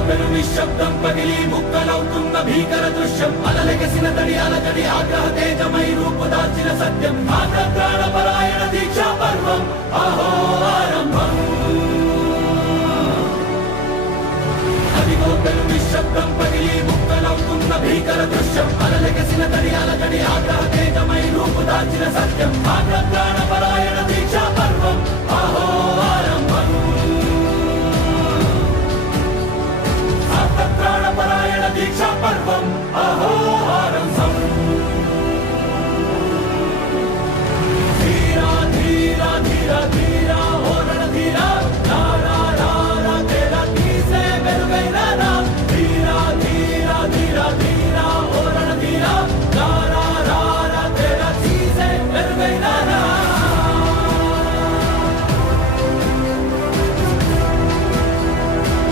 పెను నిశ్శబ్దం పగిలి ముక్కలవుతున్న భీకర దృశ్యం అలలెగసిన తడి అలజడి ఆగ్రహ తేజమై రూపుదాల్చిన సత్యం ప్రాణపరాయణ దీక్షా పర్వం అహో ఆరంభం అదిగో పెను నిశ్శబ్దం పగిలి ముక్కలవుతున్న భీకర దృశ్యం అలలెగసిన తడి అలజడి ఆగ్రహ తేజమై రూపుదాల్చిన సత్యం ప్రాణపరాయణ దీక్షా పర్వం అహో ఆరంభం ప్రాణపరాయణ దీక్షా పర్వం